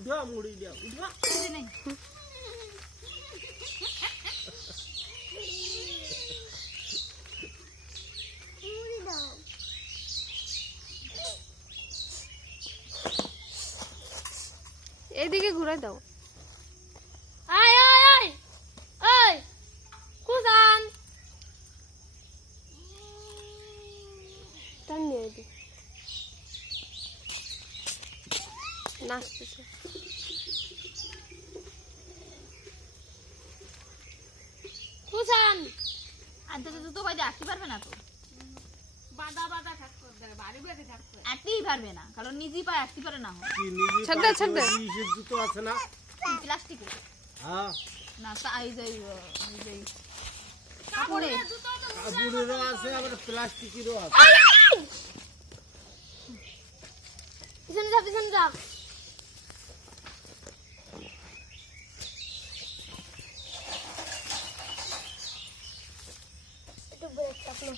উঠা মুড়ি দাও উঠা নেই এদিকে ঘুরাই দাও। আয় আয় আয় আয় কুসান টান নিয়ে এদিকে নাচতেছে। কুসান আনতে তো বাইরে আসতে পারবে না তো বাদা বাদা থাকতে বাড়ি বাড়ি থাকতে আসতেই পারবে না কারণ নিজেই পায়ে আসতে পারে না কি নিজে ছাড় দে, ছাড় দে। ইসের জুতো আছে না প্লাস্টিকের হ্যাঁ না তাই যাই কাপড়ে কাপড়েরও আছে আবার প্লাস্টিকেরও আছে পিছনে যা পিছনে যা একটু ব্রেক চাপলো